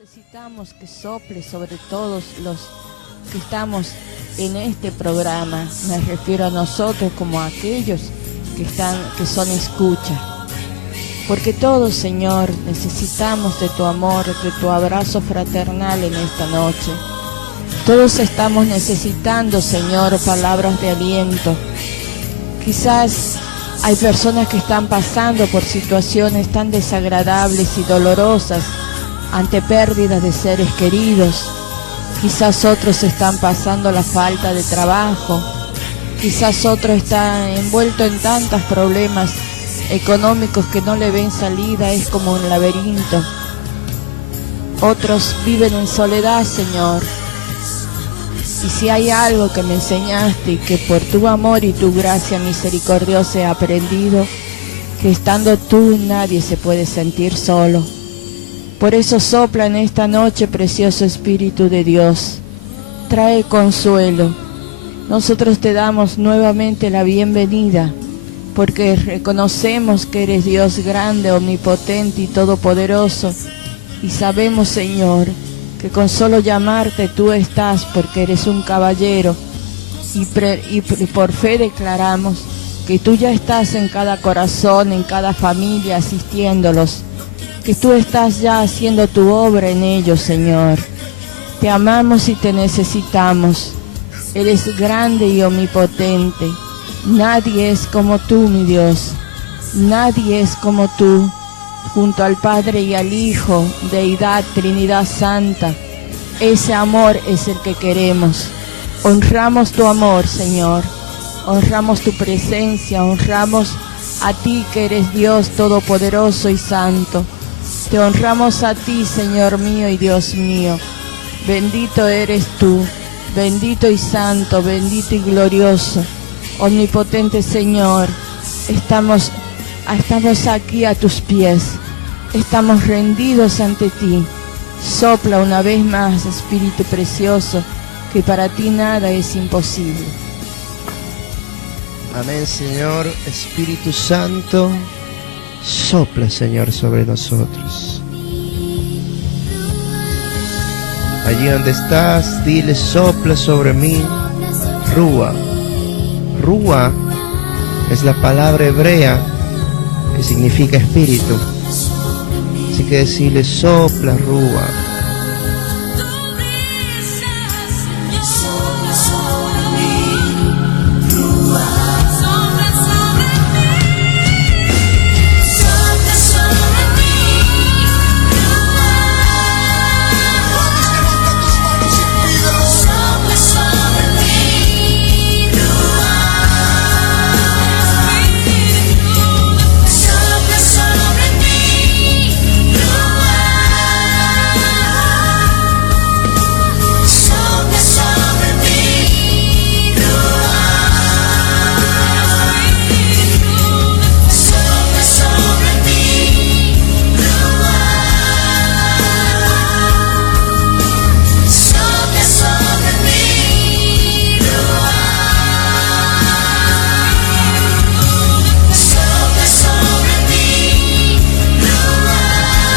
Necesitamos que sople sobre todos los que estamos en este programa. Me refiero a nosotros como a aquellos que son escucha. Porque todos, Señor, necesitamos de tu amor, de tu abrazo fraternal en esta noche. Todos estamos necesitando, Señor, palabras de aliento. Quizás hay personas que están pasando por situaciones tan desagradables y dolorosas ante pérdidas de seres queridos. Quizás otros están pasando la falta de trabajo. Quizás otro está envuelto en tantos problemas económicos que no le ven salida, es como un laberinto. Otros viven en soledad, Señor. Y si hay algo que me enseñaste y que por tu amor y tu gracia misericordiosa he aprendido, que estando tú nadie se puede sentir solo. Por eso sopla en esta noche, precioso Espíritu de Dios. Trae consuelo. Nosotros te damos nuevamente la bienvenida, porque reconocemos que eres Dios grande, omnipotente y todopoderoso. Y sabemos, Señor, que con solo llamarte tú estás, porque eres un caballero. Y por fe declaramos que tú ya estás en cada corazón, en cada familia, asistiéndolos. Que tú estás ya haciendo tu obra en ellos, Señor. Te amamos y te necesitamos. Eres grande y omnipotente. Nadie es como tú, mi Dios. Nadie es como tú. Junto al Padre y al Hijo, Deidad, Trinidad Santa. Ese amor es el que queremos. Honramos tu amor, Señor. Honramos tu presencia. Honramos a ti que eres Dios todopoderoso y santo. Te honramos a ti, Señor mío y Dios mío. Bendito eres tú, bendito y santo, bendito y glorioso, omnipotente Señor. Estamos aquí a tus pies, estamos rendidos ante ti. Sopla una vez más, Espíritu precioso, que para ti nada es imposible. Amén, Señor. Espíritu Santo, sopla, Señor, sobre nosotros. Allí donde estás, dile: sopla sobre mí, Rúa. Rúa es la palabra hebrea que significa espíritu. Así que decirle: sopla, Rúa.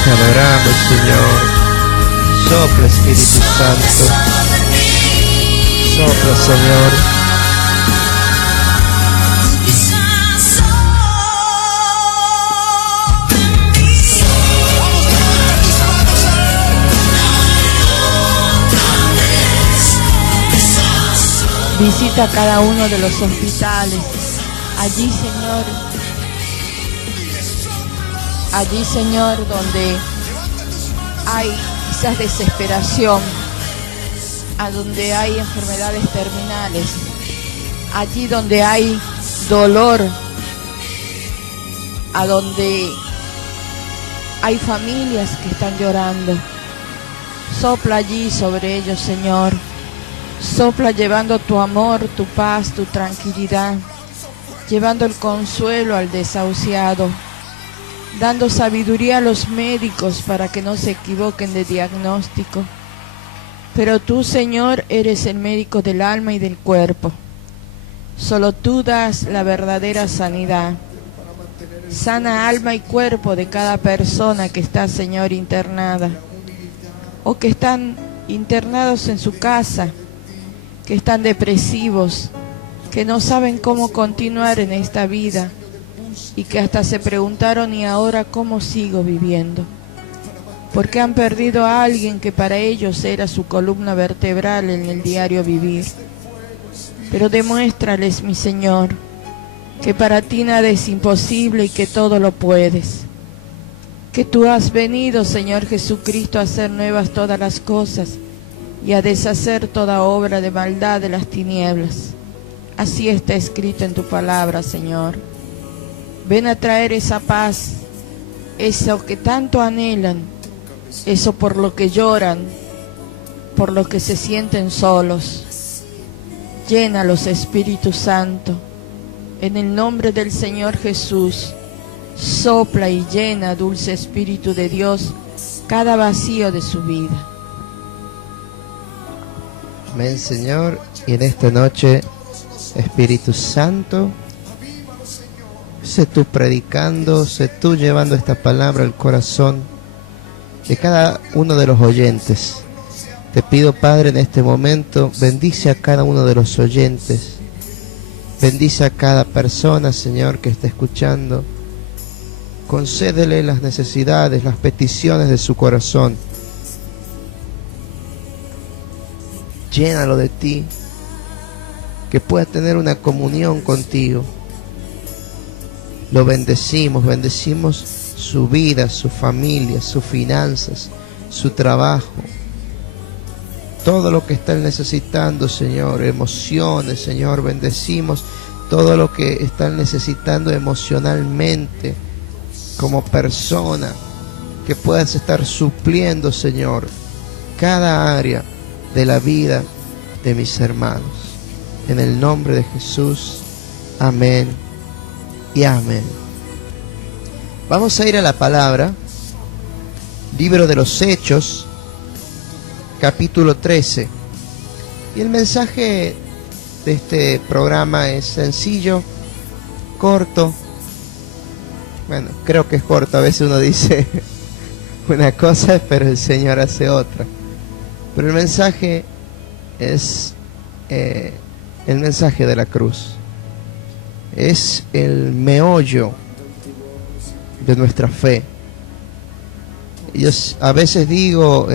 Te adoramos, Señor. Sopla, Espíritu Santo. Sopla, Señor. Visita cada uno de los hospitales. Allí, Señor, donde hay quizás desesperación, a donde hay enfermedades terminales, allí donde hay dolor, a donde hay familias que están llorando. Sopla allí sobre ellos, Señor. Sopla llevando tu amor, tu paz, tu tranquilidad, llevando el consuelo al desahuciado, dando sabiduría a los médicos para que no se equivoquen de diagnóstico. Pero tú, Señor, eres el médico del alma y del cuerpo. Solo tú das la verdadera sanidad. Sana alma y cuerpo de cada persona que está, Señor, internada. o que están internados en su casa, que están depresivos, que no saben cómo continuar en esta vida y que hasta se preguntaron: ¿y ahora cómo sigo viviendo? Porque han perdido a alguien que para ellos era su columna vertebral en el diario vivir. Pero demuéstrales, mi Señor, que para ti nada es imposible y que todo lo puedes. Que tú has venido, Señor Jesucristo, a hacer nuevas todas las cosas y a deshacer toda obra de maldad de las tinieblas. Así está escrito en tu palabra, Señor. Ven a traer esa paz, eso que tanto anhelan, eso por lo que lloran, por lo que se sienten solos. Llénalos, Espíritu Santo. En el nombre del Señor Jesús, sopla y llena, dulce Espíritu de Dios, cada vacío de su vida. Amén, Señor. Y en esta noche, Espíritu Santo, sé tú predicando, sé tú llevando esta palabra al corazón de cada uno de los oyentes. Te pido, Padre, en este momento, bendice a cada uno de los oyentes. Bendice a cada persona, Señor, que está escuchando. Concédele las necesidades, las peticiones de su corazón. Llénalo de ti, que pueda tener una comunión contigo. Lo bendecimos, bendecimos su vida, su familia, sus finanzas, su trabajo. Todo lo que están necesitando, Señor, emociones, Señor, bendecimos todo lo que están necesitando emocionalmente como persona, que puedas estar supliendo, Señor, cada área de la vida de mis hermanos. En el nombre de Jesús, amén y amén. Vamos a ir a la palabra, libro de los Hechos, capítulo 13. Y el mensaje de este programa es sencillo, corto. Bueno, creo que es corto, a veces uno dice una cosa, pero el Señor hace otra. Pero el mensaje es el mensaje de la cruz. Es el meollo de nuestra fe. Yo a veces digo,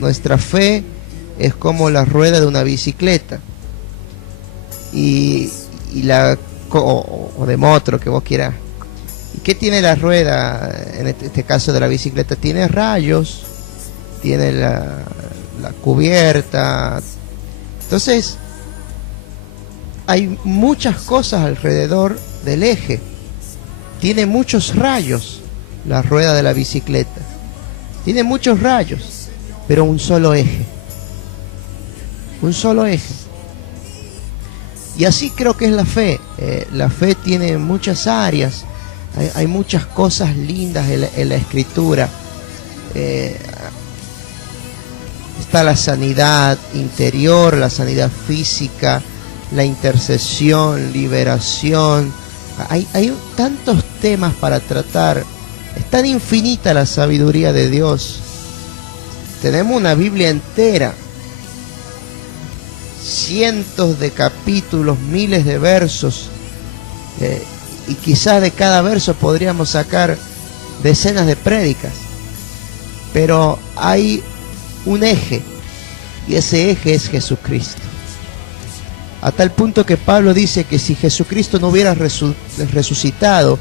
nuestra fe es como la rueda de una bicicleta y o de moto, que vos quieras. ¿Y qué tiene la rueda en este caso de la bicicleta? Tiene rayos, tiene la cubierta. Entonces hay muchas cosas alrededor del eje. Tiene muchos rayos la rueda de la bicicleta. Tiene muchos rayos, pero un solo eje. Un solo eje. Y así creo que es la fe. La fe tiene muchas áreas. Hay muchas cosas lindas en la Escritura. Está la sanidad interior, la sanidad física, la intercesión, liberación. Hay tantos temas para tratar. Es tan infinita la sabiduría de Dios. Tenemos una Biblia entera, cientos de capítulos, miles de versos, y quizás de cada verso podríamos sacar decenas de prédicas. Pero hay un eje, y ese eje es Jesucristo. A tal punto que Pablo dice que si Jesucristo no hubiera resucitado,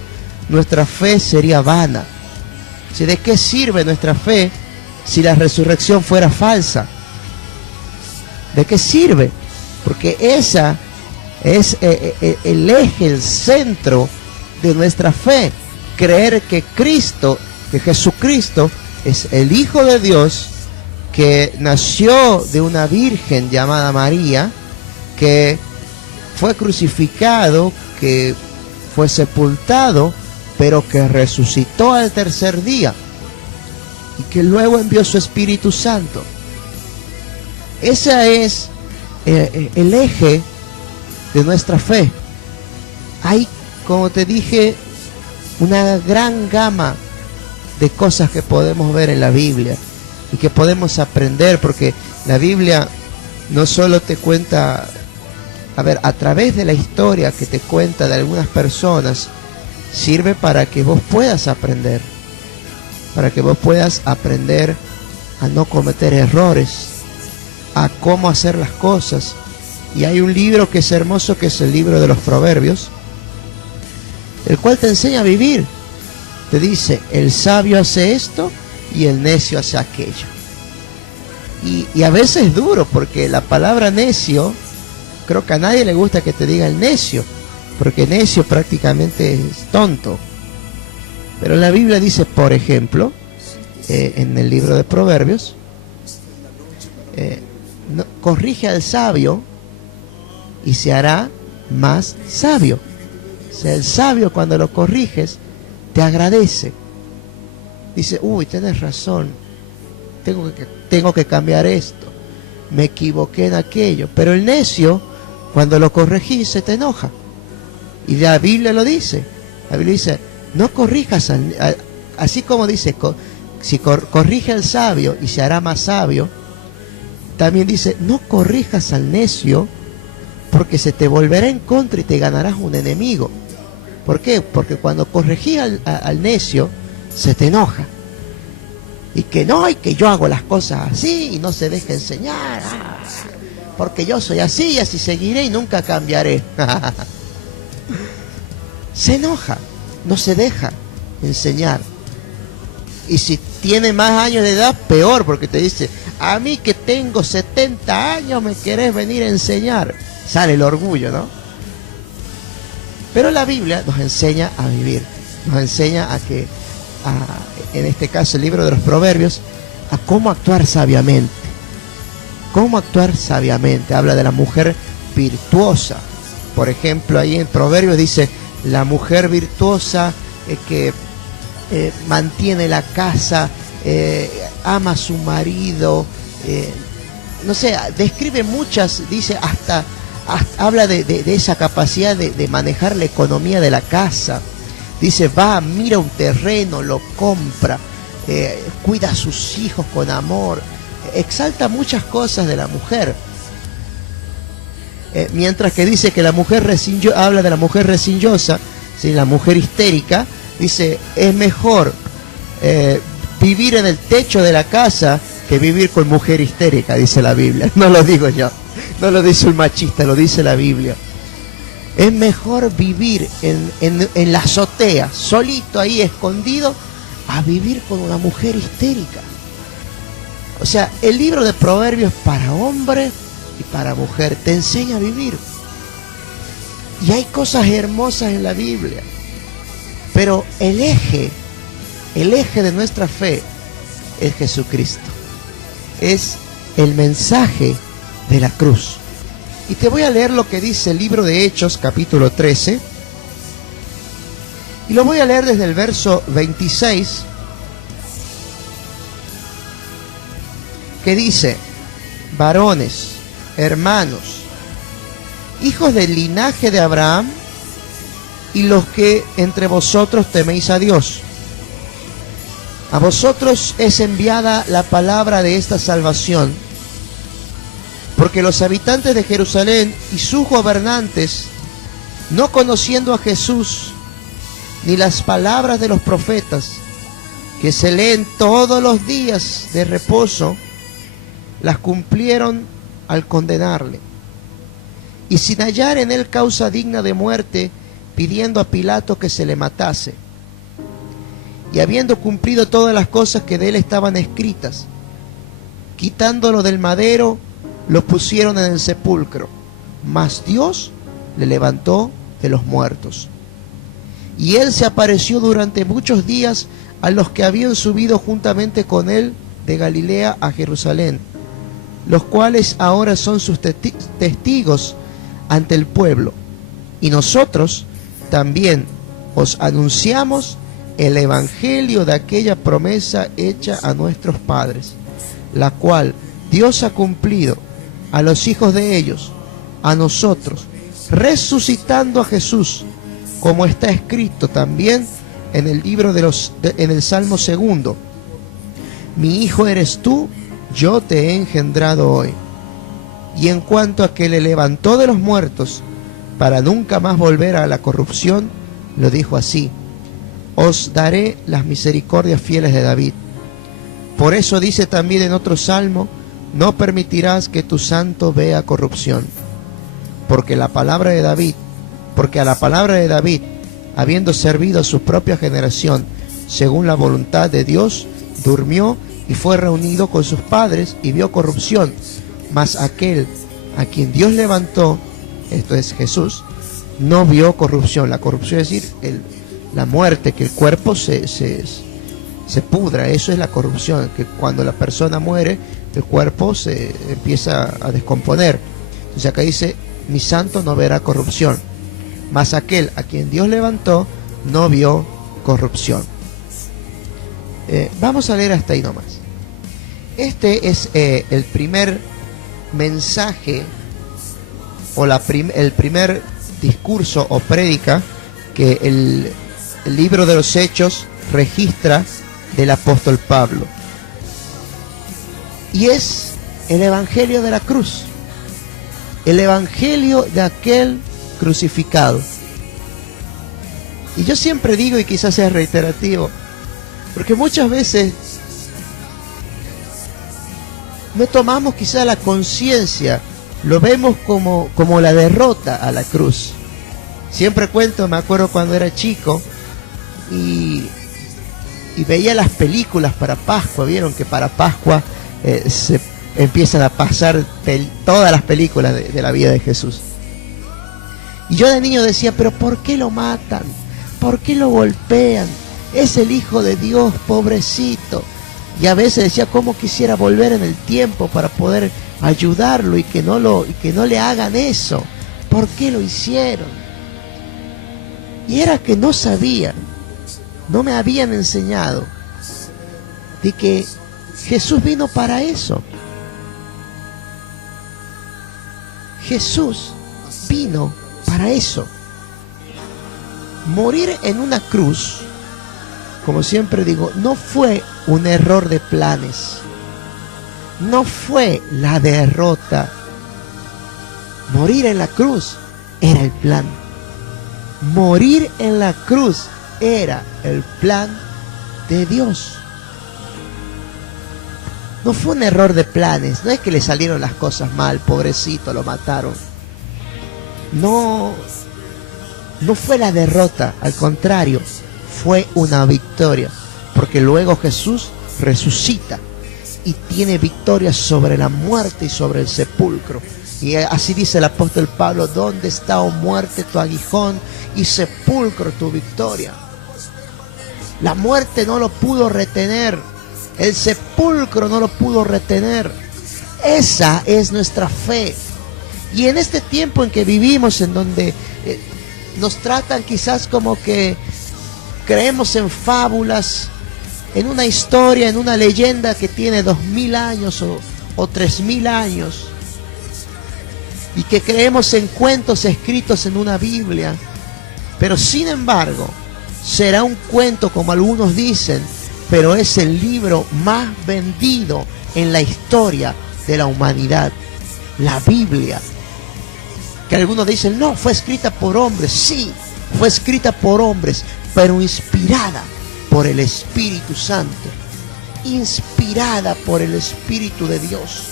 nuestra fe sería vana. ¿De qué sirve nuestra fe si la resurrección fuera falsa? ¿De qué sirve? Porque esa es el eje, el centro de nuestra fe. Creer que Cristo, que Jesucristo es el Hijo de Dios, que nació de una virgen llamada María, que fue crucificado, que fue sepultado, pero que resucitó al tercer día y que luego envió su Espíritu Santo. Ese es el eje de nuestra fe. Hay, como te dije, una gran gama de cosas que podemos ver en la Biblia. y que podemos aprender, porque la Biblia no solo te cuenta, a través de la historia que te cuenta de algunas personas, sirve para que vos puedas aprender, a no cometer errores, a cómo hacer las cosas. Y hay un libro que es hermoso, que es el libro de los Proverbios, el cual te enseña a vivir. Te dice, el sabio hace esto y el necio hace aquello. Y a veces es duro, porque la palabra necio, creo que a nadie le gusta que te diga el necio, porque necio prácticamente es tonto. Pero la Biblia dice, por ejemplo, en el libro de Proverbios, corrige al sabio y se hará más sabio. O sea, el sabio, cuando lo corriges, te agradece. Dice, uy, tienes razón, tengo que cambiar esto, me equivoqué en aquello. Pero el necio, cuando lo corregís, se te enoja. Y la Biblia lo dice. La Biblia dice, no corrijas así como dice, si corrige al sabio y se hará más sabio. También dice, no corrijas al necio, porque se te volverá en contra y te ganarás un enemigo. ¿Por qué? Porque cuando corregís al necio, se te enoja. Y que no, y que yo hago las cosas así y no se deja enseñar. Porque yo soy así y así seguiré y nunca cambiaré. Se enoja, no se deja enseñar. Y si tiene más años de edad, peor, porque te dice, a mí que tengo 70 años me querés venir a enseñar. Sale el orgullo, ¿no? Pero la Biblia nos enseña a vivir, nos enseña en este caso el libro de los Proverbios, a cómo actuar sabiamente. Cómo actuar sabiamente. Habla de la mujer virtuosa. Por ejemplo, ahí en Proverbios dice, la mujer virtuosa que mantiene la casa, ama a su marido, no sé, describe muchas, dice hasta habla de esa capacidad de manejar la economía de la casa. Dice, mira un terreno, lo compra, cuida a sus hijos con amor, exalta muchas cosas de la mujer. Mientras que dice que la mujer habla de la mujer resillosa, ¿sí? La mujer histérica, dice, es mejor vivir en el techo de la casa que vivir con mujer histérica, dice la Biblia. No lo digo yo, no lo dice un machista, lo dice la Biblia. Es mejor vivir en la azotea, solito ahí escondido, a vivir con una mujer histérica. O sea, el libro de Proverbios para hombre y para mujer te enseña a vivir. Y hay cosas hermosas en la Biblia, pero el eje de nuestra fe es Jesucristo. Es el mensaje de la cruz. Y te voy a leer lo que dice el libro de Hechos, capítulo 13. Y lo voy a leer desde el verso 26, que dice, varones, hermanos, hijos del linaje de Abraham, y los que entre vosotros teméis a Dios. A vosotros es enviada la palabra de esta salvación, porque los habitantes de Jerusalén y sus gobernantes, no conociendo a Jesús, ni las palabras de los profetas, que se leen todos los días de reposo, las cumplieron al condenarle. Y sin hallar en él causa digna de muerte, pidiendo a Pilato que se le matase. Y habiendo cumplido todas las cosas que de él estaban escritas, quitándolo del madero, lo pusieron en el sepulcro. Mas Dios le levantó de los muertos. Y él se apareció durante muchos días a los que habían subido juntamente con él de Galilea a Jerusalén, los cuales ahora son sus testigos ante el pueblo. Y nosotros también os anunciamos el evangelio de aquella promesa hecha a nuestros padres, la cual Dios ha cumplido a los hijos de ellos, a nosotros, resucitando a Jesús, como está escrito también en el libro en el Salmo 2. mi hijo eres tú, yo te he engendrado hoy. Y en cuanto a que le levantó de los muertos, para nunca más volver a la corrupción, lo dijo así: os daré las misericordias fieles de David. Por eso dice también en otro salmo: no permitirás que tu santo vea corrupción. Porque a la palabra de David, habiendo servido a su propia generación, según la voluntad de Dios, durmió y fue reunido con sus padres y vio corrupción. Mas aquel a quien Dios levantó, esto es Jesús, no vio corrupción. La corrupción es decir, la muerte, que el cuerpo se pudra. Eso es la corrupción, que cuando la persona muere, el cuerpo se empieza a descomponer. Entonces acá dice: mi santo no verá corrupción. Mas aquel a quien Dios levantó no vio corrupción. Vamos a leer hasta ahí nomás. Este es el primer mensaje o el primer discurso o prédica que el libro de los Hechos registra del apóstol Pablo. Y es el evangelio de la cruz, el evangelio de aquel crucificado. Y yo siempre digo, y quizás sea reiterativo, porque muchas veces no tomamos quizás la conciencia, lo vemos como la derrota a la cruz. Siempre cuento, me acuerdo cuando era chico y veía las películas para Pascua. Vieron que para Pascua se empiezan a pasar todas las películas de la vida de Jesús. Y yo de niño decía: pero ¿por qué lo matan? ¿Por qué lo golpean? Es el Hijo de Dios, pobrecito. Y a veces decía: cómo quisiera volver en el tiempo para poder ayudarlo y que no le hagan eso. ¿Por qué lo hicieron? Y era que no sabían, no me habían enseñado de que Jesús vino para eso. Jesús vino para eso. Morir en una cruz, como siempre digo, no fue un error de planes, no fue la derrota. Morir en la cruz era el plan. Morir en la cruz era el plan de Dios. No fue un error de planes, no es que le salieron las cosas mal, pobrecito, lo mataron. No fue la derrota, al contrario, fue una victoria, porque luego Jesús resucita y tiene victoria sobre la muerte y sobre el sepulcro. Y así dice el apóstol Pablo: ¿dónde está, oh muerte, tu aguijón, y sepulcro tu victoria? La muerte no lo pudo retener, el sepulcro no lo pudo retener. Esa es nuestra fe. Y en este tiempo en que vivimos, en donde nos tratan quizás como que creemos en fábulas, en una historia, en una leyenda que tiene 2000 años o 3000 años, y que creemos en cuentos escritos en una Biblia, pero sin embargo será un cuento como algunos dicen, pero es el libro más vendido en la historia de la humanidad, la Biblia. Que algunos dicen: no, fue escrita por hombres. Sí, fue escrita por hombres, pero inspirada por el Espíritu Santo, inspirada por el Espíritu de Dios.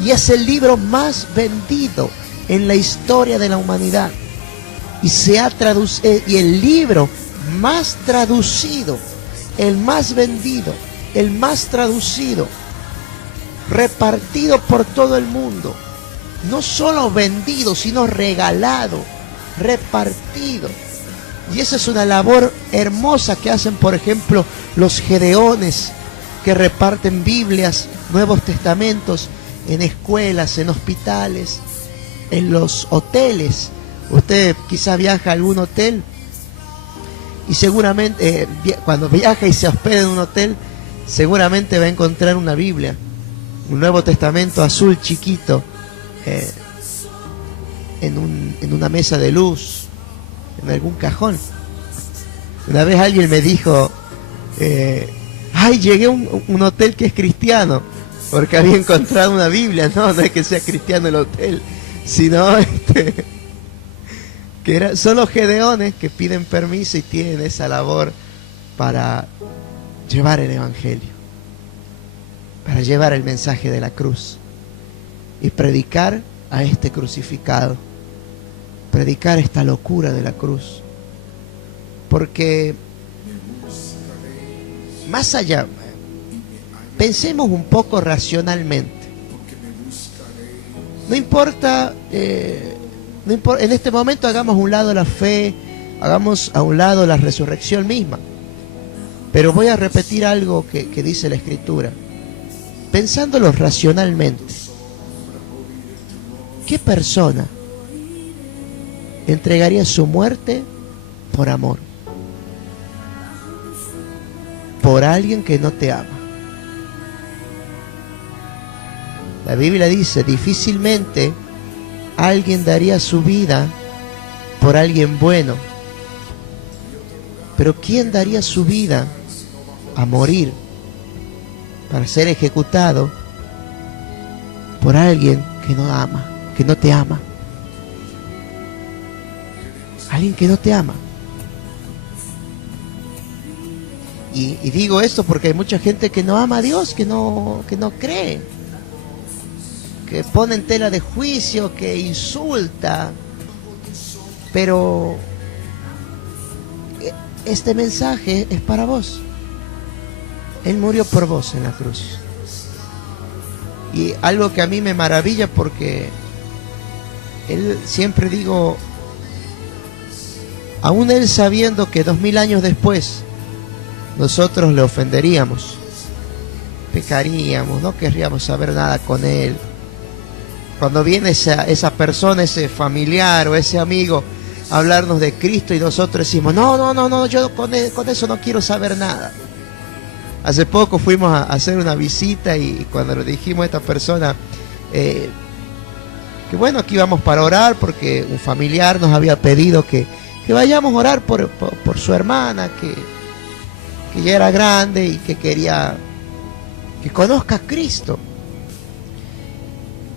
Y es el libro más vendido en la historia de la humanidad. Y el libro más traducido, el más vendido, el más traducido, repartido por todo el mundo. No solo vendido, sino regalado, repartido. Y esa es una labor hermosa que hacen, por ejemplo, los gedeones, que reparten Biblias, Nuevos Testamentos, en escuelas, en hospitales, en los hoteles. Usted quizá viaja a algún hotel y seguramente cuando viaja y se hospeda en un hotel, seguramente va a encontrar una Biblia, un Nuevo Testamento azul chiquito, en una mesa de luz, en algún cajón. Una vez alguien me dijo: ay, llegué a un hotel que es cristiano, porque había encontrado una Biblia. No, no es que sea cristiano el hotel, sino que son los gedeones que piden permiso y tienen esa labor para llevar el evangelio, para llevar el mensaje de la cruz y predicar a este crucificado, predicar esta locura de la cruz. Porque más allá, pensemos un poco racionalmente. No importa, en este momento hagamos a un lado la fe, hagamos a un lado la resurrección misma. Pero voy a repetir algo que dice la Escritura. Pensándolo racionalmente, ¿qué persona entregaría su muerte por amor? Por alguien que no te ama. La Biblia dice, difícilmente alguien daría su vida por alguien bueno. Pero ¿quién daría su vida a morir para ser ejecutado por alguien que no ama, que no te ama? Alguien que no te ama. Y digo esto porque hay mucha gente que no ama a Dios, que no cree, que pone en tela de juicio, que insulta. Pero este mensaje es para vos. Él murió por vos en la cruz. Y algo que a mí me maravilla, porque él, siempre digo, aún él sabiendo que 2000 años después nosotros le ofenderíamos, pecaríamos, no querríamos saber nada con él. Cuando viene esa persona, ese familiar o ese amigo a hablarnos de Cristo y nosotros decimos, no, yo con eso no quiero saber nada. Hace poco fuimos a hacer una visita y cuando le dijimos a esta persona que bueno, que íbamos para orar porque un familiar nos había pedido que vayamos a orar por su hermana, que ya era grande y que quería que conozca a Cristo.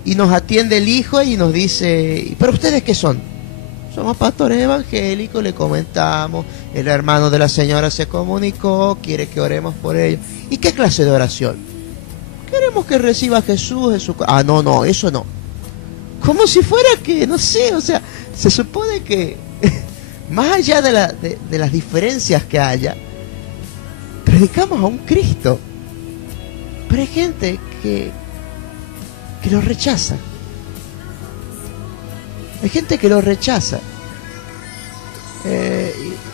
Y nos atiende el hijo y nos dice, ¿pero ustedes qué son? Somos pastores evangélicos, le comentamos, el hermano de la señora se comunicó, quiere que oremos por ellos. ¿Y qué clase de oración? Queremos que reciba a Jesús en su... no, eso no. Como si fuera que, no sé, o sea, se supone que más allá de las diferencias que haya, predicamos a un Cristo. Pero hay gente que lo rechaza. Hay gente que lo rechaza.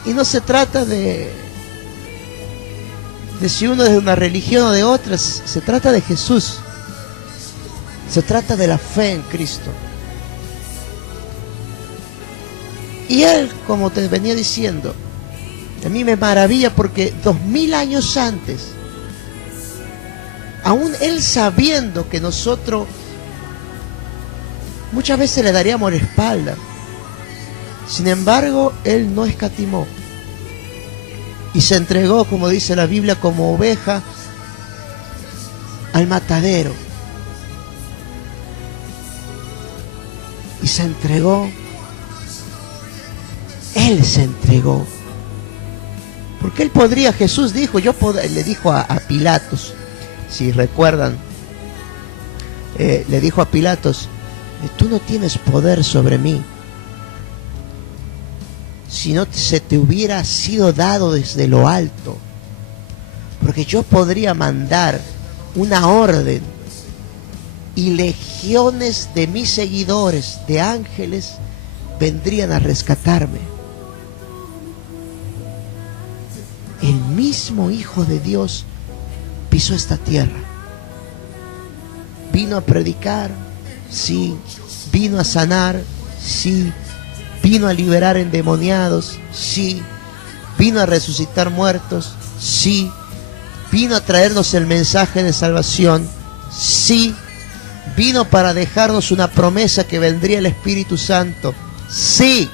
Y no se trata de si uno es de una religión o de otra, se trata de Jesús. Se trata de la fe en Cristo. Y él, como te venía diciendo, a mí me maravilla porque 2000 años antes, aún él sabiendo que nosotros muchas veces le daríamos la espalda, sin embargo, él no escatimó y se entregó, como dice la Biblia, como oveja al matadero. Y se entregó. Él se entregó. Porque él podría, Jesús dijo, le dijo a Pilatos, si recuerdan, le dijo a Pilatos, tú no tienes poder sobre mí. Si no se te hubiera sido dado desde lo alto. Porque yo podría mandar una orden y legiones de mis seguidores, de ángeles, vendrían a rescatarme. El mismo Hijo de Dios pisó esta tierra. Vino a predicar, sí. Vino a sanar, sí. Vino a liberar endemoniados, sí. Vino a resucitar muertos, sí. Vino a traernos el mensaje de salvación, sí. Vino para dejarnos una promesa que vendría el Espíritu Santo, sí.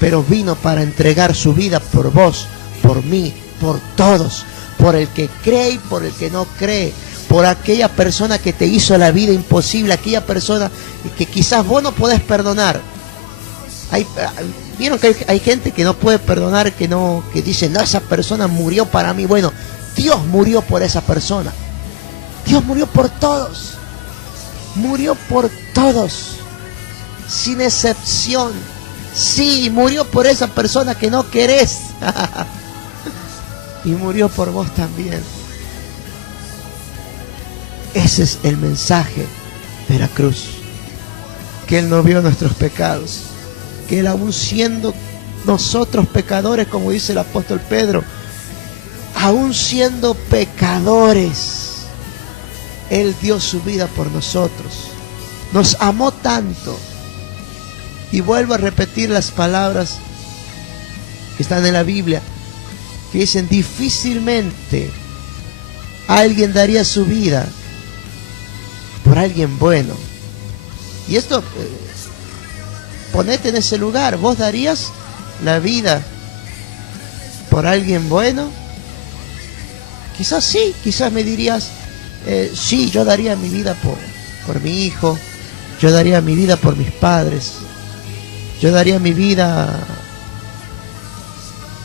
Pero vino para entregar su vida por vos, por mí, por todos, por el que cree y por el que no cree, por aquella persona que te hizo la vida imposible, aquella persona que quizás vos no podés perdonar. Vieron que hay gente que no puede perdonar, que dice, no, esa persona murió para mí. Bueno, Dios murió por esa persona. Dios murió por todos. Murió por todos, sin excepción. Sí, murió por esa persona que no querés. Y murió por vos también. Ese es el mensaje de la cruz. Que Él no vio nuestros pecados. Que Él, aún siendo nosotros pecadores, como dice el apóstol Pedro, aún siendo pecadores, Él dio su vida por nosotros. Nos amó tanto. Y vuelvo a repetir las palabras que están en la Biblia, que dicen, difícilmente alguien daría su vida por alguien bueno. Y esto, ponete en ese lugar. ¿Vos darías la vida por alguien bueno? Quizás sí, quizás me dirías, sí, yo daría mi vida por mi hijo, yo daría mi vida por mis padres, yo daría mi vida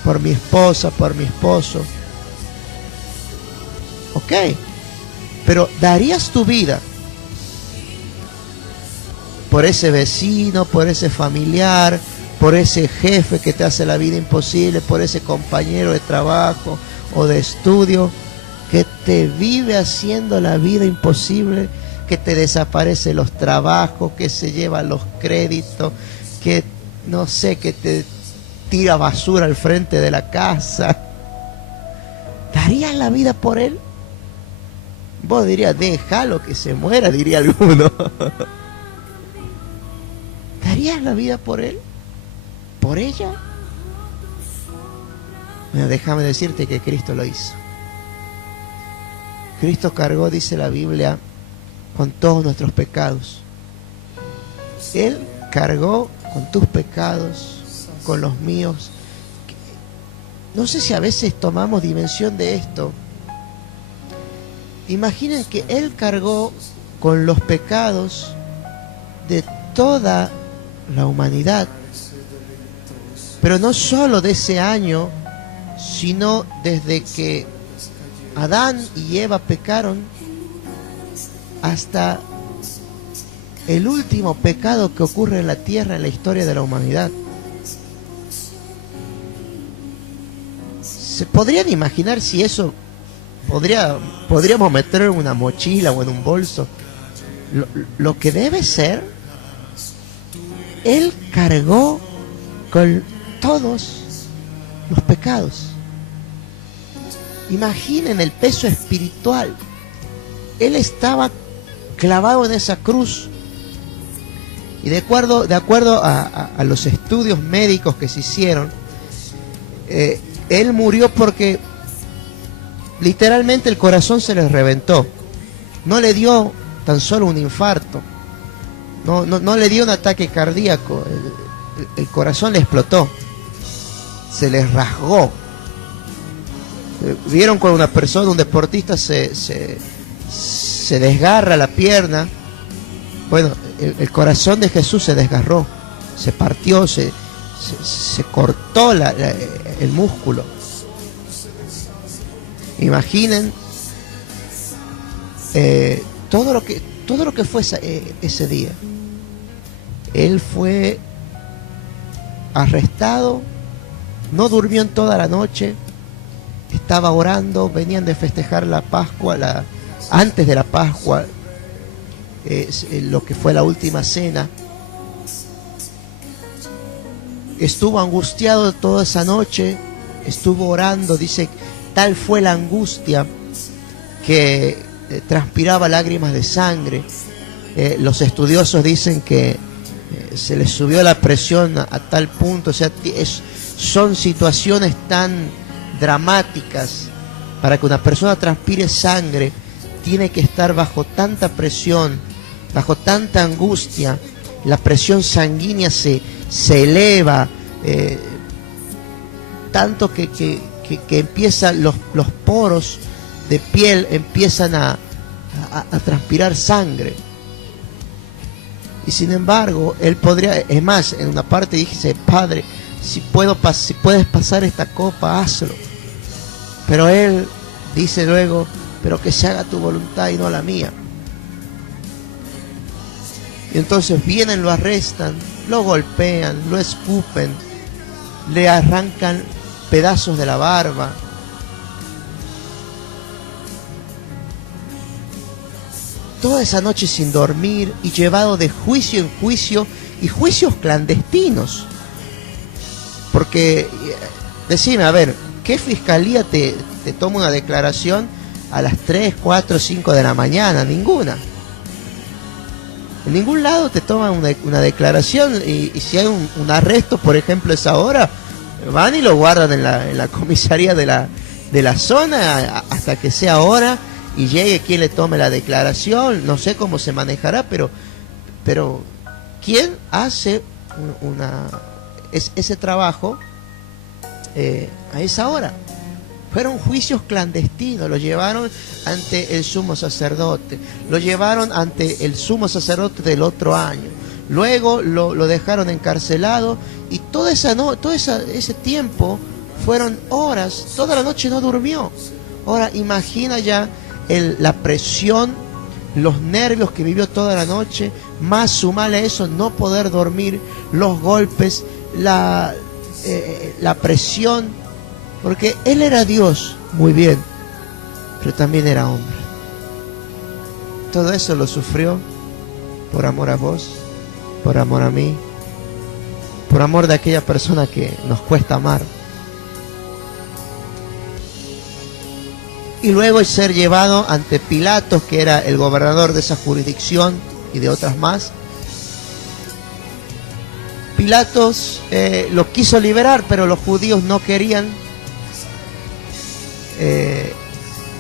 por mi esposa, por mi esposo. Ok, pero ¿darías tu vida por ese vecino, por ese familiar, por ese jefe que te hace la vida imposible, por ese compañero de trabajo o de estudio que te vive haciendo la vida imposible, que te desaparece los trabajos, que se lleva los créditos, que no sé, que te tira basura al frente de la casa? ¿Darías la vida por él? Vos dirías, déjalo que se muera, diría alguno. ¿Darías la vida por él? ¿Por ella? Bueno, déjame decirte que Cristo lo hizo. Cristo cargó, dice la Biblia, con todos nuestros pecados. Él cargó con tus pecados, con los míos. No sé si a veces tomamos dimensión de esto. Imaginen que Él cargó con los pecados de toda la humanidad, pero no solo de ese año, sino desde que Adán y Eva pecaron hasta el último pecado que ocurre en la tierra, en la historia de la humanidad. ¿Se podrían imaginar si eso podríamos meter en una mochila o en un bolso? Lo que debe ser. Él cargó con todos los pecados. Imaginen el peso espiritual. Él estaba clavado en esa cruz. Y de acuerdo a los estudios médicos que se hicieron, Él murió porque literalmente el corazón se le reventó. No le dio tan solo un infarto. No le dio un ataque cardíaco. El corazón le explotó. Se le rasgó. Vieron cuando una persona, un deportista, se desgarra la pierna. Bueno, el corazón de Jesús se desgarró, se partió, se cortó el músculo. Imaginen todo lo que fue ese día. Él fue arrestado, no durmió en toda la noche, estaba orando. Venían de festejar la Pascua, antes de la Pascua, lo que fue la última cena. Estuvo angustiado toda esa noche, estuvo orando. Dice, tal fue la angustia que transpiraba lágrimas de sangre. Los estudiosos dicen que se le subió la presión a tal punto. O sea, son situaciones tan dramáticas. Para que una persona transpire sangre, tiene que estar bajo tanta presión, bajo tanta angustia. La presión sanguínea se eleva, tanto que que empiezan los poros de piel empiezan a transpirar sangre. Y sin embargo, él podría, es más, en una parte dice, Padre, si puedes pasar esta copa, hazlo. Pero él dice luego, pero que se haga tu voluntad y no la mía. Y entonces vienen, lo arrestan, lo golpean, lo escupen, le arrancan pedazos de la barba. Toda esa noche sin dormir y llevado de juicio en juicio, y juicios clandestinos. Porque, decime, a ver, ¿qué fiscalía te toma una declaración a las 3, 4, 5 de la mañana? Ninguna. En ningún lado te toman una declaración, y si hay un arresto, por ejemplo, a esa hora, van y lo guardan en la comisaría de la zona hasta que sea hora y llegue quien le tome la declaración. No sé cómo se manejará, pero ¿quién hace ese trabajo a esa hora? Fueron juicios clandestinos, lo llevaron ante el sumo sacerdote, lo llevaron ante el sumo sacerdote del otro año, luego lo dejaron encarcelado, y ese tiempo fueron horas, toda la noche no durmió. Ahora imagina ya la presión, los nervios que vivió toda la noche, más sumarle a eso no poder dormir, los golpes, la presión. Porque él era Dios, muy bien, pero también era hombre. Todo eso lo sufrió por amor a vos, por amor a mí, por amor de aquella persona que nos cuesta amar. Y luego ser llevado ante Pilatos, que era el gobernador de esa jurisdicción y de otras más. Pilatos lo quiso liberar, pero los judíos no querían.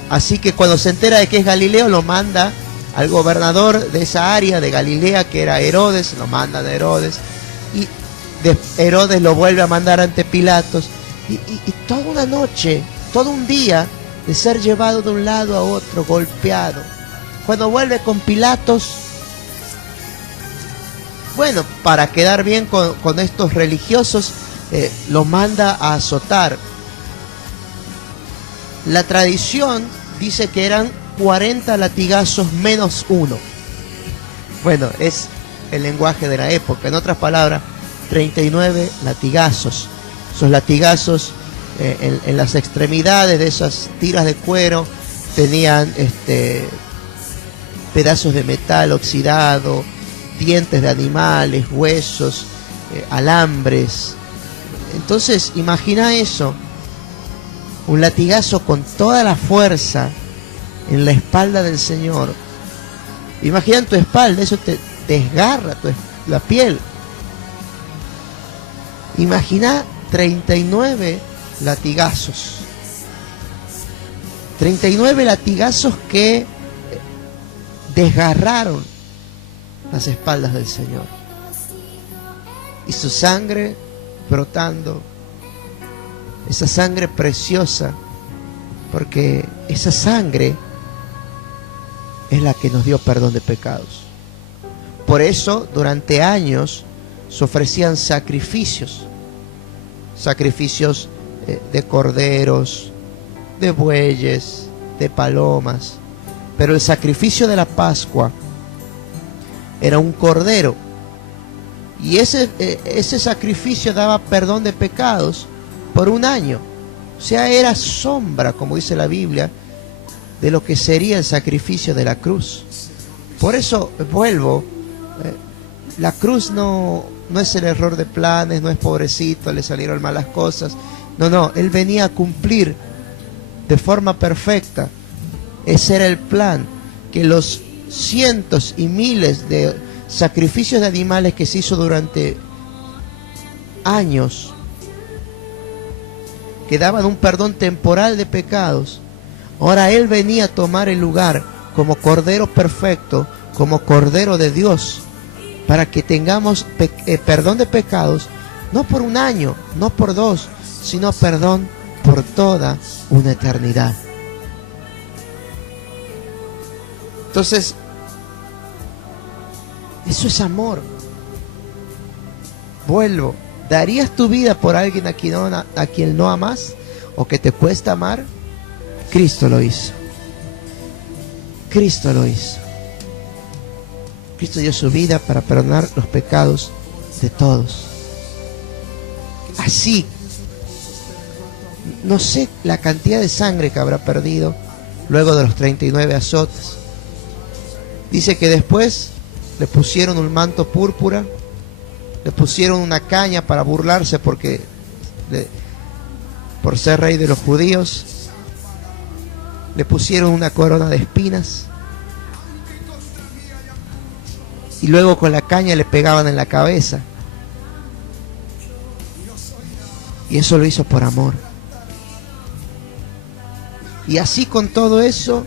Así que cuando se entera de que es Galileo, lo manda al gobernador de esa área de Galilea, que era Herodes, lo manda a Herodes, y Herodes lo vuelve a mandar ante Pilatos, y toda una noche, todo un día de ser llevado de un lado a otro, golpeado. Cuando vuelve con Pilatos, bueno, para quedar bien con estos religiosos, lo manda a azotar. La tradición dice que eran 40 latigazos menos uno. Bueno, es el lenguaje de la época. En otras palabras, 39 latigazos. Esos latigazos en las extremidades de esas tiras de cuero tenían pedazos de metal oxidado, dientes de animales, huesos, alambres. Entonces, imagina eso. Un latigazo con toda la fuerza en la espalda del Señor. Imagina en tu espalda, eso te desgarra la piel. Imagina 39 latigazos. 39 latigazos que desgarraron las espaldas del Señor. Y su sangre brotando. Esa sangre preciosa, porque esa sangre es la que nos dio perdón de pecados. Por eso, durante años, se ofrecían sacrificios de corderos, de bueyes, de palomas. Pero el sacrificio de la Pascua era un cordero. Y ese sacrificio daba perdón de pecados por un año. O sea, era sombra, como dice la Biblia, de lo que sería el sacrificio de la cruz. Por eso vuelvo, la cruz no es el error de planes, no es pobrecito, le salieron malas cosas. No, él venía a cumplir de forma perfecta. Ese era el plan, que los cientos y miles de sacrificios de animales que se hizo durante años, que daban un perdón temporal de pecados, ahora él venía a tomar el lugar como Cordero perfecto, como Cordero de Dios, para que tengamos perdón de pecados, no por un año, no por dos, sino perdón por toda una eternidad. Entonces, eso es amor. Vuelvo. ¿Darías tu vida por alguien a quien no amas o que te cuesta amar? Cristo lo hizo. Cristo lo hizo. Cristo dio su vida para perdonar los pecados de todos. Así, no sé la cantidad de sangre que habrá perdido luego de los 39 azotes. Dice que después le pusieron un manto púrpura, le pusieron una caña para burlarse por ser rey de los judíos, le pusieron una corona de espinas y luego con la caña le pegaban en la cabeza. Y eso lo hizo por amor. Y así con todo eso,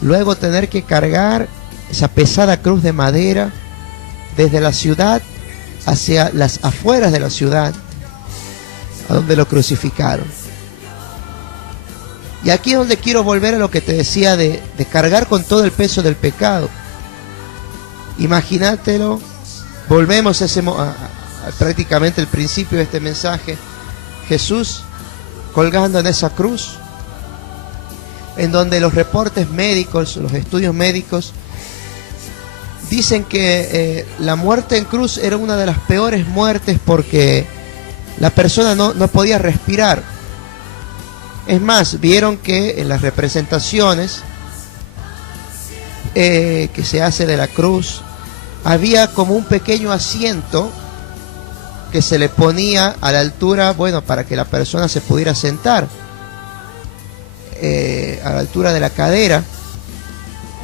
luego tener que cargar esa pesada cruz de madera desde la ciudad hacia las afueras de la ciudad, a donde lo crucificaron. Y aquí es donde quiero volver a lo que te decía de cargar con todo el peso del pecado. Imagínatelo, volvemos a prácticamente el principio de este mensaje. Jesús colgando en esa cruz, en donde los reportes médicos, los estudios médicos, dicen que la muerte en cruz era una de las peores muertes porque la persona no podía respirar. Es más, vieron que en las representaciones que se hace de la cruz, había como un pequeño asiento que se le ponía a la altura, bueno, para que la persona se pudiera sentar, a la altura de la cadera.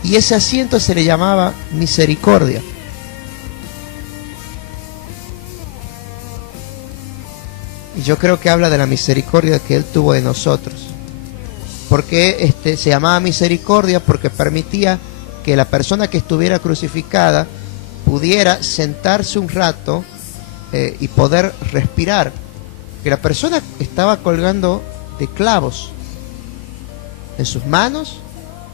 Y ese asiento se le llamaba misericordia. Y yo creo que habla de la misericordia que Él tuvo de nosotros. Porque se llamaba misericordia porque permitía que la persona que estuviera crucificada pudiera sentarse un rato y poder respirar. Que la persona estaba colgando de clavos en sus manos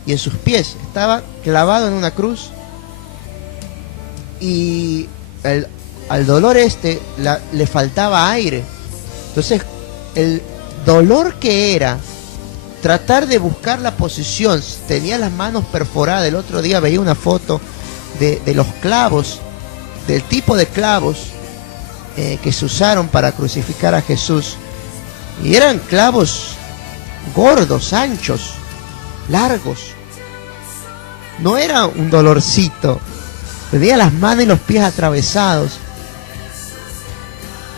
y en sus pies, estaba clavado en una cruz, y al dolor le faltaba aire. Entonces el dolor que era tratar de buscar la posición, tenía las manos perforadas. El otro día veía una foto de los clavos, del tipo de clavos que se usaron para crucificar a Jesús, y eran clavos gordos, anchos, largos. No era un dolorcito, tenía las manos y los pies atravesados,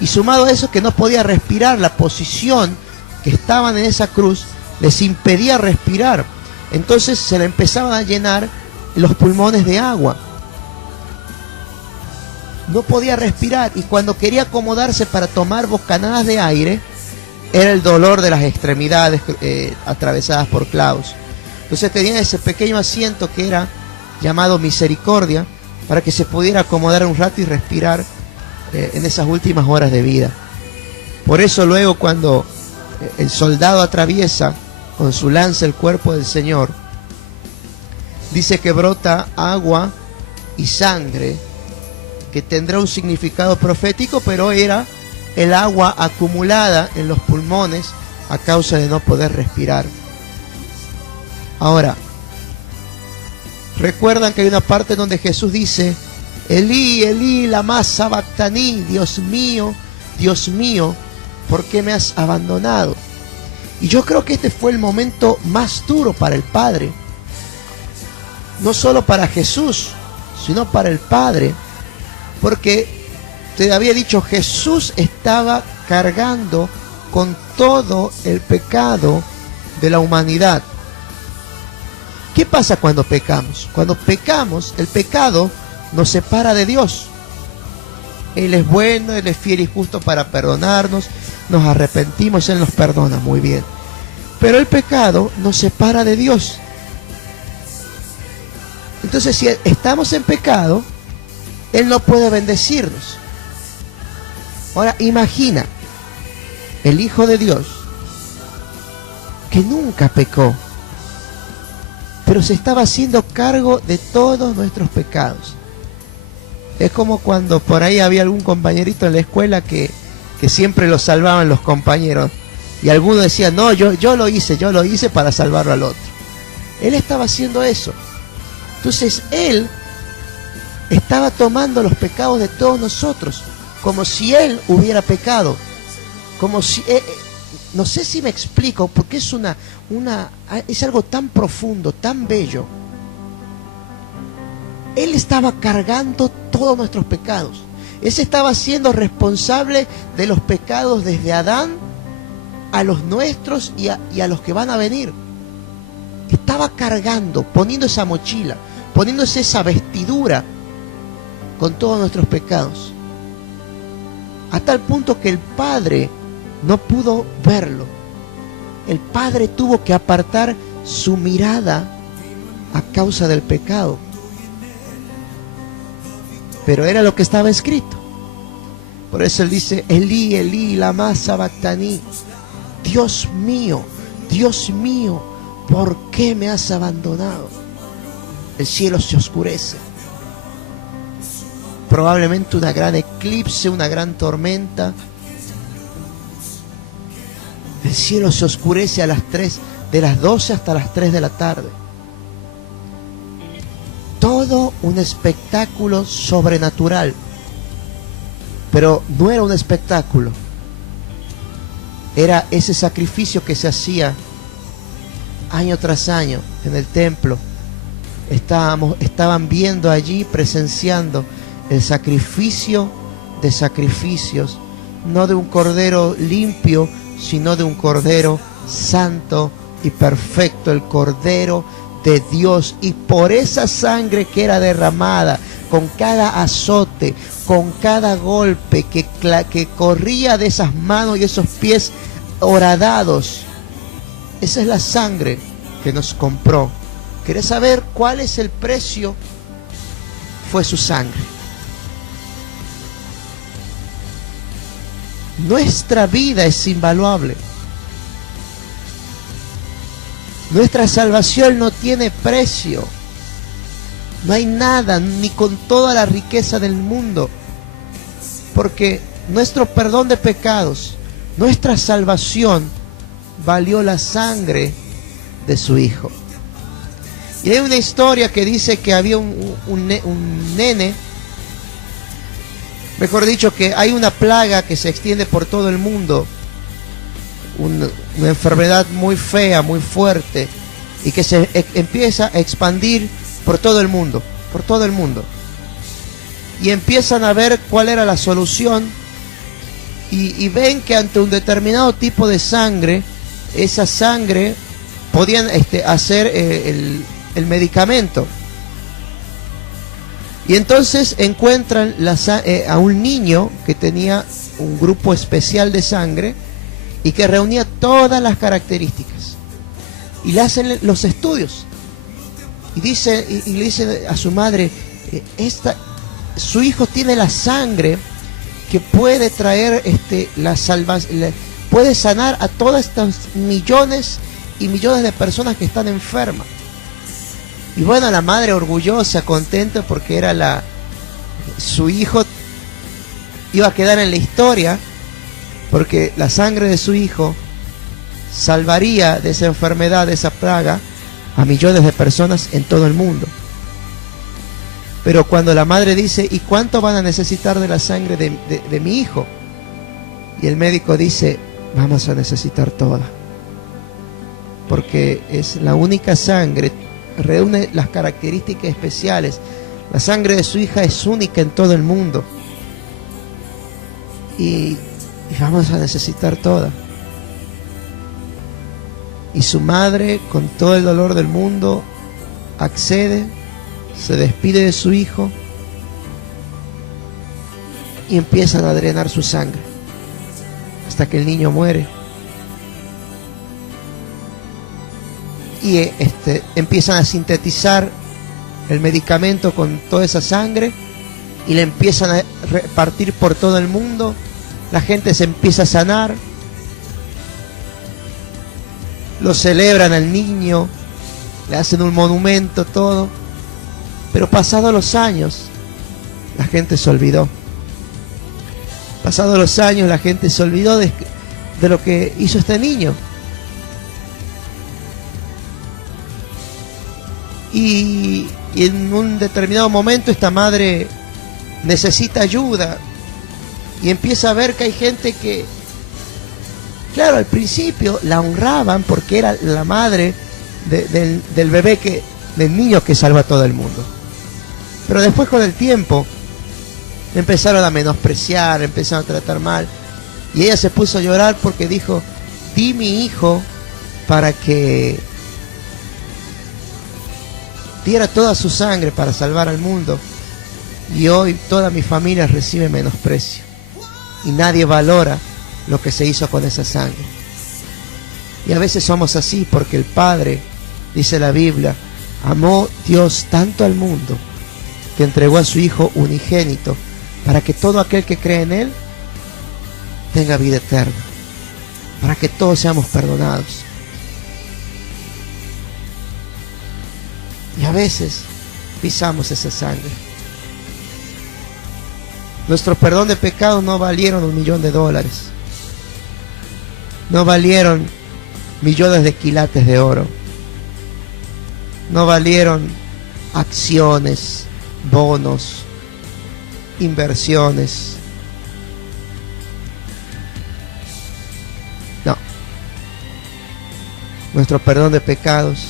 y sumado a eso que no podía respirar, la posición que estaban en esa cruz les impedía respirar. Entonces se le empezaban a llenar los pulmones de agua, no podía respirar, y cuando quería acomodarse para tomar bocanadas de aire, era el dolor de las extremidades atravesadas por clavos. Entonces tenía ese pequeño asiento que era llamado misericordia, para que se pudiera acomodar un rato y respirar en esas últimas horas de vida. Por eso luego, cuando el soldado atraviesa con su lanza el cuerpo del Señor, dice que brota agua y sangre, que tendrá un significado profético, pero era el agua acumulada en los pulmones a causa de no poder respirar. Ahora, recuerdan que hay una parte donde Jesús dice: Elí, Elí, lama sabactaní, Dios mío, ¿por qué me has abandonado? Y yo creo que este fue el momento más duro para el Padre, no solo para Jesús, sino para el Padre, porque te había dicho, Jesús estaba cargando con todo el pecado de la humanidad. ¿Qué pasa cuando pecamos? Cuando pecamos, el pecado nos separa de Dios. Él es bueno, Él es fiel y justo para perdonarnos. Nos arrepentimos, Él nos perdona, muy bien. Pero el pecado nos separa de Dios. Entonces, si estamos en pecado, Él no puede bendecirnos. Ahora, imagina, el Hijo de Dios que nunca pecó, pero se estaba haciendo cargo de todos nuestros pecados. Es como cuando por ahí había algún compañerito en la escuela que siempre lo salvaban los compañeros, y alguno decía, no, yo lo hice para salvarlo al otro. Él estaba haciendo eso. Entonces él estaba tomando los pecados de todos nosotros, como si él hubiera pecado, como si no sé si me explico, porque es algo tan profundo, tan bello. Él estaba cargando todos nuestros pecados. Él se estaba siendo responsable de los pecados desde Adán a los nuestros y a los que van a venir. Estaba cargando, poniendo esa mochila, poniéndose esa vestidura con todos nuestros pecados, a tal punto que el Padre no pudo verlo. El Padre tuvo que apartar su mirada a causa del pecado, pero era lo que estaba escrito. Por eso él dice, Elí, Elí, lama sabactani, Dios mío, ¿por qué me has abandonado? El cielo se oscurece. Probablemente una gran eclipse, una gran tormenta. El cielo se oscurece de las 12 hasta las 3 de la tarde. Todo un espectáculo sobrenatural. Pero no era un espectáculo. Era ese sacrificio que se hacía año tras año en el templo. Estaban viendo allí, presenciando el sacrificio de sacrificios, no de un cordero limpio, sino de un cordero santo y perfecto, el cordero de Dios. Y por esa sangre que era derramada, con cada azote, con cada golpe que corría de esas manos y esos pies horadados, esa es la sangre que nos compró. ¿Querés saber cuál es el precio? Fue su sangre. Nuestra vida es invaluable. Nuestra salvación no tiene precio. No hay nada, ni con toda la riqueza del mundo. Porque nuestro perdón de pecados, nuestra salvación, valió la sangre de su Hijo. Y hay una historia que dice que había un nene, mejor dicho, que hay una plaga que se extiende por todo el mundo, una enfermedad muy fea, muy fuerte, y que se empieza a expandir por todo el mundo, y empiezan a ver cuál era la solución, y ven que ante un determinado tipo de sangre, esa sangre podían hacer el medicamento. Y entonces encuentran a un niño que tenía un grupo especial de sangre y que reunía todas las características, y le hacen los estudios y le dice a su madre, su hijo tiene la sangre que puede traer la salvación, puede sanar a todas estas millones y millones de personas que están enfermas. Y bueno, la madre orgullosa, contenta, porque era su hijo iba a quedar en la historia, porque la sangre de su hijo salvaría de esa enfermedad, de esa plaga, a millones de personas en todo el mundo. Pero cuando la madre dice, ¿y cuánto van a necesitar de la sangre de mi hijo? Y el médico dice, vamos a necesitar toda, porque es la única sangre, reúne las características especiales. La sangre de su hija es única en todo el mundo, y vamos a necesitar toda. Y su madre, con todo el dolor del mundo, accede, se despide de su hijo y empiezan a drenar su sangre hasta que el niño muere. Y empiezan a sintetizar el medicamento con toda esa sangre y le empiezan a repartir por todo el mundo. La gente se empieza a sanar. lo celebran al niño, le hacen un monumento, todo. Pero pasados los años, la gente se olvidó. Pasados los años, la gente se olvidó de lo que hizo este niño. Y en un determinado momento esta madre necesita ayuda y empieza a ver que hay gente que, claro, al principio la honraban porque era la madre del bebé, del niño que salva a todo el mundo. Pero después, con el tiempo, empezaron a menospreciar, empezaron a tratar mal. Y ella se puso a llorar porque dijo: di mi hijo para que diera toda su sangre para salvar al mundo, y hoy toda mi familia recibe menosprecio y nadie valora lo que se hizo con esa sangre. Y a veces somos así porque el Padre, dice la Biblia, amó Dios tanto al mundo que entregó a su Hijo unigénito para que todo aquel que cree en Él tenga vida eterna, para que todos seamos perdonados. Y a veces pisamos esa sangre. Nuestro perdón de pecados no valieron $1.000.000. No valieron millones de quilates de oro. No valieron acciones, bonos, inversiones. No. Nuestro perdón de pecados,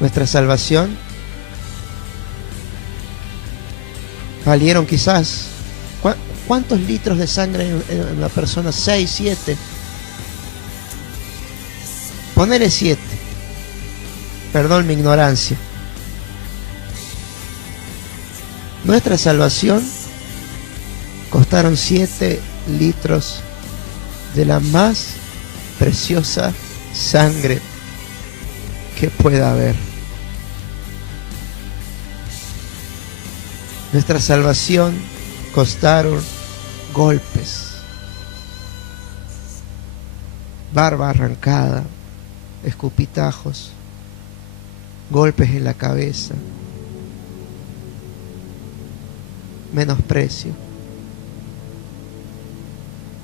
nuestra salvación, valieron quizás, ¿cuántos litros de sangre en la persona? 6, 7. Ponele 7. Perdón mi ignorancia. Nuestra salvación costaron 7 litros de la más preciosa sangre que pueda haber. Nuestra salvación costaron golpes, barba arrancada, escupitajos, golpes en la cabeza, menosprecio.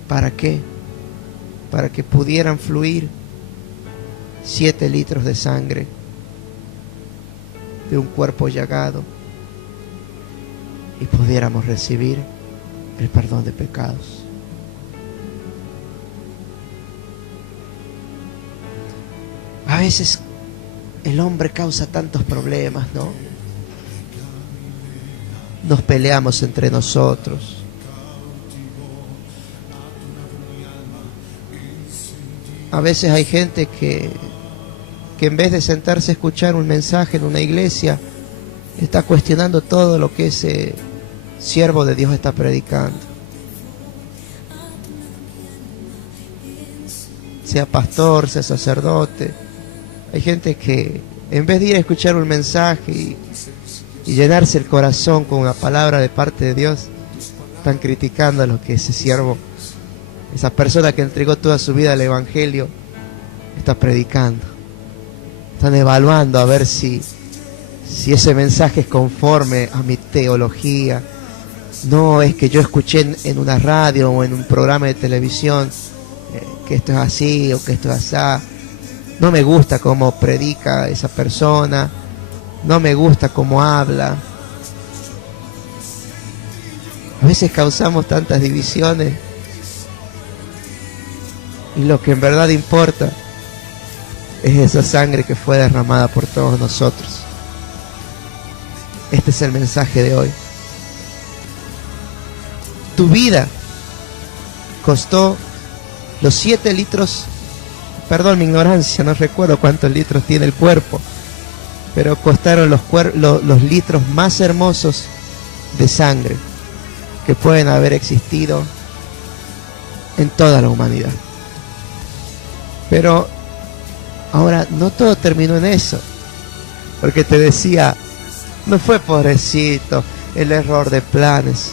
¿Para qué? Para que pudieran fluir 7 litros de sangre de un cuerpo llagado y pudiéramos recibir el perdón de pecados. A veces el hombre causa tantos problemas, ¿no? Nos peleamos entre nosotros. A veces hay gente que en vez de sentarse a escuchar un mensaje en una iglesia, está cuestionando todo lo que ese siervo de Dios está predicando. Sea pastor, sea sacerdote. Hay gente que en vez de ir a escuchar un mensaje y llenarse el corazón con una palabra de parte de Dios, están criticando a lo que ese siervo, esa persona que entregó toda su vida al Evangelio, está predicando. Están evaluando a ver si ese mensaje es conforme a mi teología. No es que yo escuché en una radio o en un programa de televisión que esto es así o que esto es así. No me gusta cómo predica esa persona, no me gusta cómo habla. A veces causamos tantas divisiones y lo que en verdad importa es esa sangre que fue derramada por todos nosotros. Este es el mensaje de hoy. Tu vida costó los 7 litros, perdón mi ignorancia, no recuerdo cuántos litros tiene el cuerpo, pero costaron los litros más hermosos de sangre que pueden haber existido en toda la humanidad. Pero ahora no todo terminó en eso, porque te decía, no fue pobrecito el error de planes,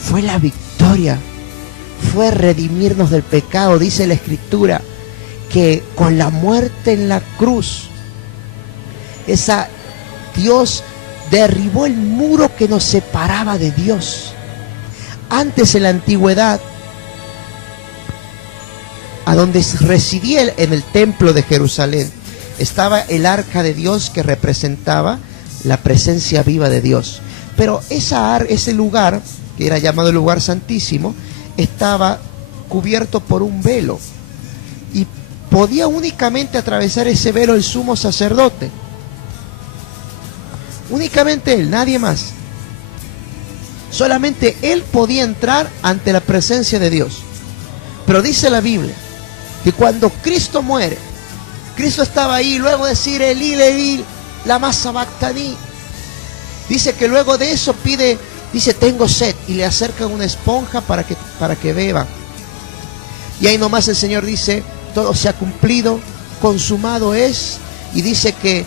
fue la victoria, fue redimirnos del pecado. Dice la Escritura que con la muerte en la cruz, Dios derribó el muro que nos separaba de Dios. Antes, en la antigüedad, a donde residía en el templo de Jerusalén, estaba el arca de Dios, que representaba la presencia viva de Dios. Pero ese lugar, que era llamado el lugar santísimo, estaba cubierto por un velo, y podía únicamente atravesar ese velo el sumo sacerdote. Únicamente él, nadie más. Solamente él podía entrar ante la presencia de Dios. Pero dice la Biblia que cuando Cristo muere, Cristo estaba ahí, luego de decir Elí, Elí, lama sabactani, dice que luego de eso dice, tengo sed, y le acercan una esponja para que beba. Y ahí nomás el Señor dice, todo se ha cumplido, consumado es, y dice que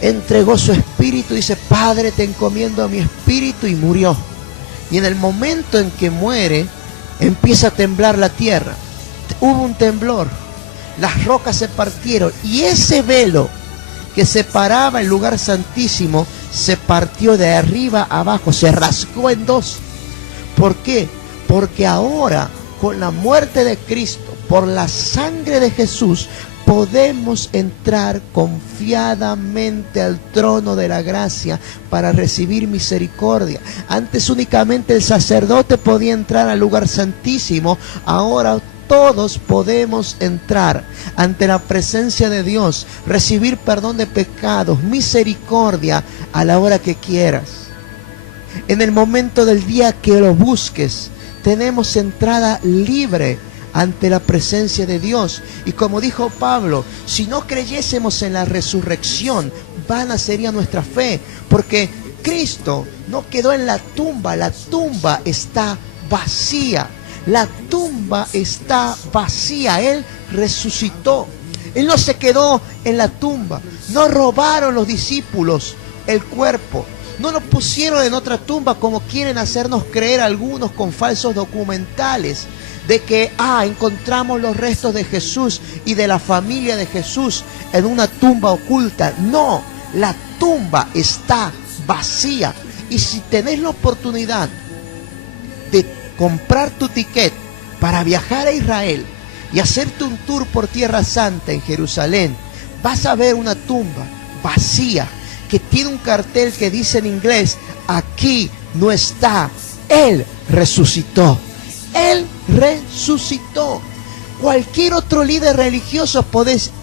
entregó su espíritu, dice, Padre, te encomiendo a mi espíritu, y murió. Y en el momento en que muere, empieza a temblar la tierra. Hubo un temblor, las rocas se partieron, y ese velo que separaba el lugar santísimo se partió de arriba a abajo, se rasgó en dos. ¿Por qué? Porque ahora, con la muerte de Cristo, por la sangre de Jesús, podemos entrar confiadamente al trono de la gracia para recibir misericordia. Antes únicamente el sacerdote podía entrar al lugar santísimo, ahora todos podemos entrar ante la presencia de Dios, recibir perdón de pecados, misericordia a la hora que quieras. En el momento del día que lo busques, tenemos entrada libre ante la presencia de Dios. Y como dijo Pablo, si no creyésemos en la resurrección, vana sería nuestra fe, porque Cristo no quedó en la tumba está vacía. La tumba está vacía, Él resucitó. Él no se quedó en la tumba. No robaron los discípulos el cuerpo. No lo pusieron en otra tumba como quieren hacernos creer algunos con falsos documentales de que encontramos los restos de Jesús y de la familia de Jesús en una tumba oculta. No, la tumba está vacía. Y si tenés la oportunidad de comprar tu ticket para viajar a Israel y hacerte un tour por Tierra Santa en Jerusalén, vas a ver una tumba vacía que tiene un cartel que dice en inglés, aquí no está, Él resucitó. Él resucitó. Cualquier otro líder religioso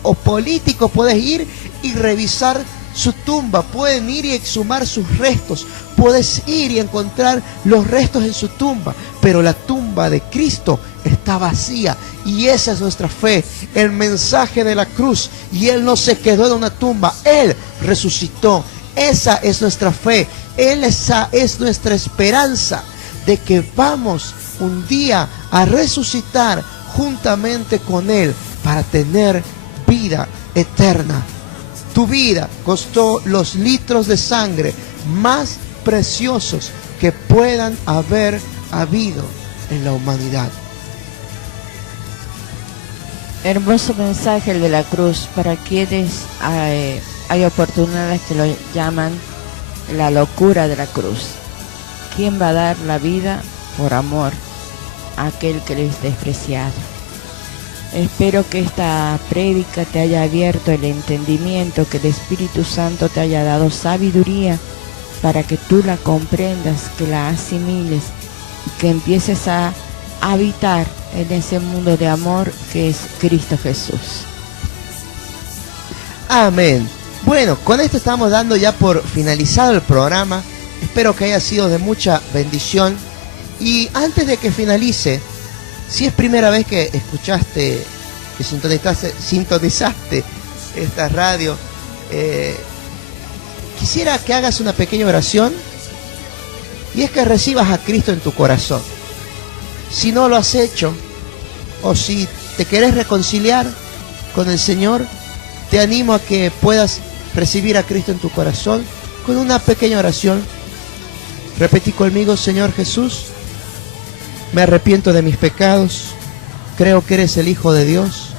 o político podés ir y revisar su tumba, pueden ir y exhumar sus restos, puedes ir y encontrar los restos en su tumba, pero la tumba de Cristo está vacía, y esa es nuestra fe, el mensaje de la cruz. Y Él no se quedó en una tumba, Él resucitó. Esa es nuestra fe, esa es nuestra esperanza de que vamos un día a resucitar juntamente con Él para tener vida eterna. Tu vida costó los litros de sangre más preciosos que puedan haber habido en la humanidad. Hermoso mensaje el de la cruz. Para quienes hay oportunidades que lo llaman la locura de la cruz. ¿Quién va a dar la vida por amor a aquel que le es despreciado? Espero que esta prédica te haya abierto el entendimiento, que el Espíritu Santo te haya dado sabiduría para que tú la comprendas, que la asimiles y que empieces a habitar en ese mundo de amor que es Cristo Jesús. Amén. Bueno, con esto estamos dando ya por finalizado el programa. Espero que haya sido de mucha bendición. Y antes de que finalice, si es primera vez que escuchaste, que sintonizaste esta radio, quisiera que hagas una pequeña oración, y es que recibas a Cristo en tu corazón. Si no lo has hecho, o si te querés reconciliar con el Señor, te animo a que puedas recibir a Cristo en tu corazón con una pequeña oración. Repetí conmigo: Señor Jesús, me arrepiento de mis pecados, creo que eres el Hijo de Dios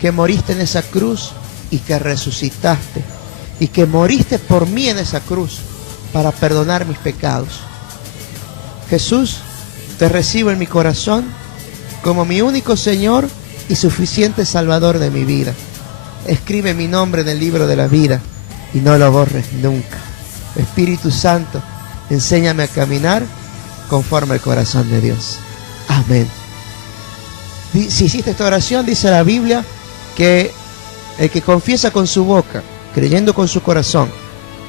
que moriste en esa cruz y que resucitaste y que moriste por mí en esa cruz para perdonar mis pecados. Jesús, te recibo en mi corazón como mi único Señor y suficiente Salvador de mi vida. Escribe mi nombre en el libro de la vida y no lo borres nunca. Espíritu Santo, enséñame a caminar conforme al corazón de Dios. Amén. Si hiciste esta oración, dice la Biblia que el que confiesa con su boca, creyendo con su corazón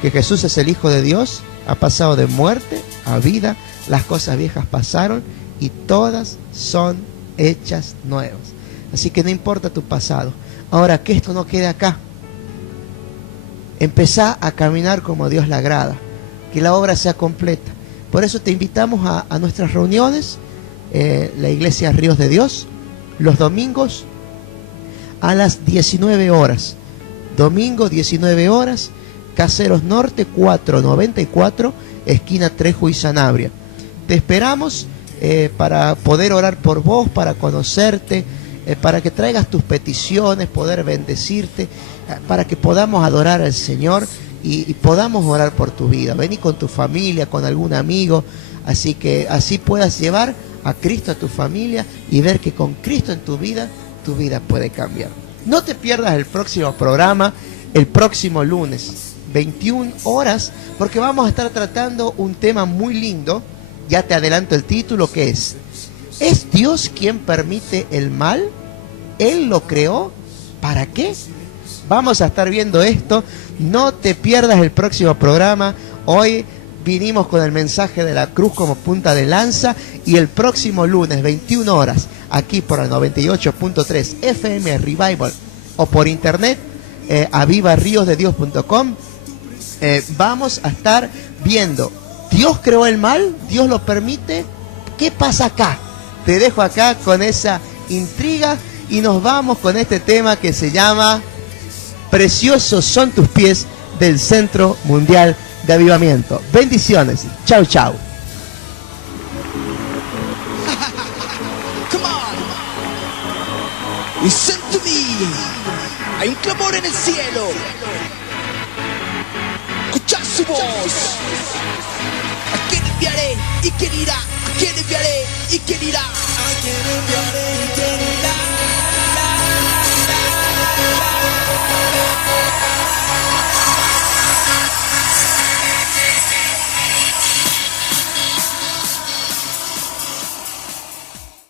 que Jesús es el Hijo de Dios, ha pasado de muerte a vida, las cosas viejas pasaron y todas son hechas nuevas. Así que no importa tu pasado. Ahora, que esto no quede acá. Empezá a caminar como a Dios le agrada, que la obra sea completa. Por eso te invitamos a nuestras reuniones, la Iglesia Ríos de Dios, los domingos a las 19 horas. Domingo 19 horas, Caseros Norte 494, esquina Trejo y Sanabria. Te esperamos para poder orar por vos, para conocerte, para que traigas tus peticiones, poder bendecirte, para que podamos adorar al Señor y podamos orar por tu vida. Vení con tu familia, con algún amigo, así que así puedas llevar a Cristo a tu familia y ver que con Cristo en tu vida puede cambiar. No te pierdas el próximo programa, el próximo lunes, 21 horas, porque vamos a estar tratando un tema muy lindo. Ya te adelanto el título, que ¿es Dios quien permite el mal? ¿Él lo creó? ¿Para qué? Vamos a estar viendo esto. No te pierdas el próximo programa. Hoy vinimos con el mensaje de la cruz como punta de lanza, y el próximo lunes, 21 horas, aquí por el 98.3 FM Revival o por internet, avivaríosdedios.com, vamos a estar viendo, ¿Dios creó el mal? ¿Dios lo permite? ¿Qué pasa acá? Te dejo acá con esa intriga y nos vamos con este tema que se llama Preciosos son tus pies, del Centro Mundial de Avivamiento. Bendiciones. Chau, chau. Come on. Listen to me. Hay un clamor en el cielo. Escuchad su voz. ¿A quién enviaré? ¿Y quién irá? ¿A quién enviaré? ¿Y quién irá? ¿A quién enviaré? ¿Y quién irá?